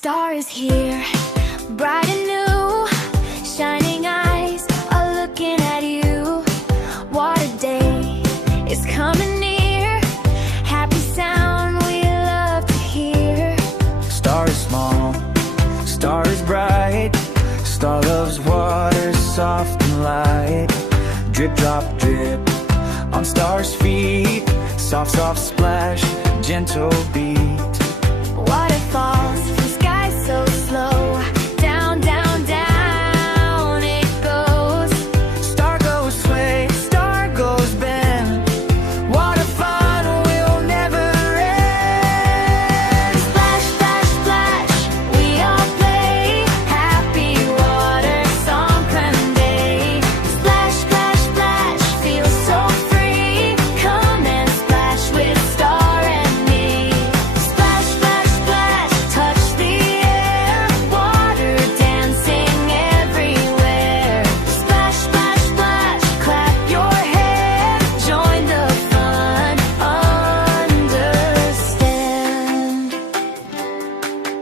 Star is here, bright and new. Shining eyes are looking at you. What a day, it's coming near. Happy sound we love to hear. Star is small, star is bright. Star loves water, soft and light. Drip, drop, drip on star's feet. Soft, soft splash, gentle beat. Waterfalls, the sky so slow. Down, down, down it goes. Star goes sway, star goes bend. What a fun will never end. Splash, splash, splash, we all play. Happy water, Songkran day. Splash, splash, splash, feel so free. Come and splash with Star and me. Splash, splash, splash, touch the air. Water dancing everywhere. Splash, splash, splash, clap your hands. Join the fun, understand.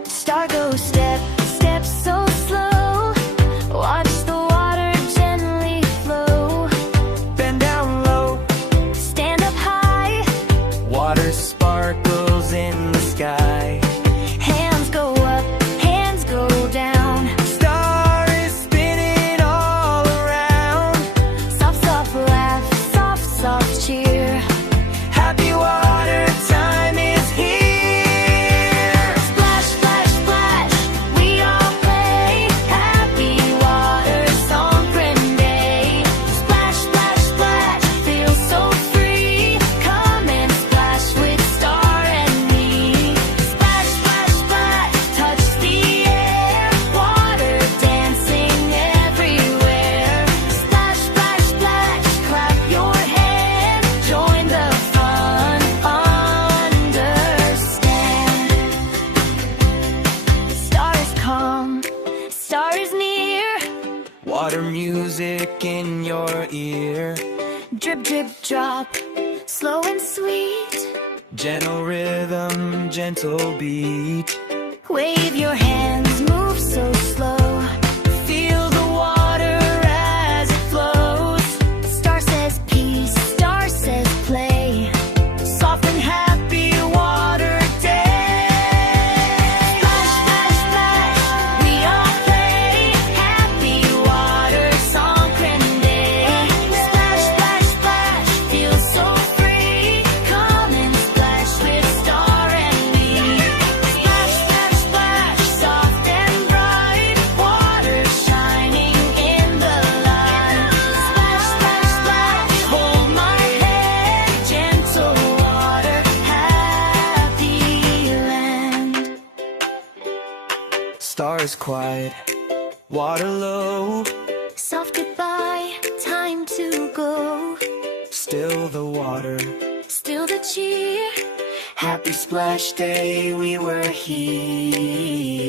Star goes step, step so slow. Watch the water gently flow. Bend down low, Stand up high, water sparkles in the sky. hands go up, hands go down. Star is spinning all around. Soft, soft laugh, soft, soft cheer. Happy water time is here. Splash, splash, splash, we all play. Happy water, Songkran day. Splash, splash, splash, feel so free. Come and splash with Star and me. Splash, splash, splash, touch the air. Water dancing everywhere. Splash, splash, splash, clap your hands. Join the fun, understand. Star is calm, star is near. Water music in your ear. Drip, drip, drop, slow and sweet. Gentle rhythm, gentle beat. Wave your hands, move so slow. Feel the water as it flows. Star says peace, star says play. Soft and happy water day. Splash, splash, splash, we all play. Happy water, Songkran day. Splash, splash, splash, feel so free. Come and splash with Star and me. Splash, splash, splash, soft and bright. Water shining in the light. Splash, splash, splash, hold my hand. Gentle water, happy land. Star is quiet, water low. Soft goodbye, time to go. Still the water. Still the cheer. Happy splash day, we were here.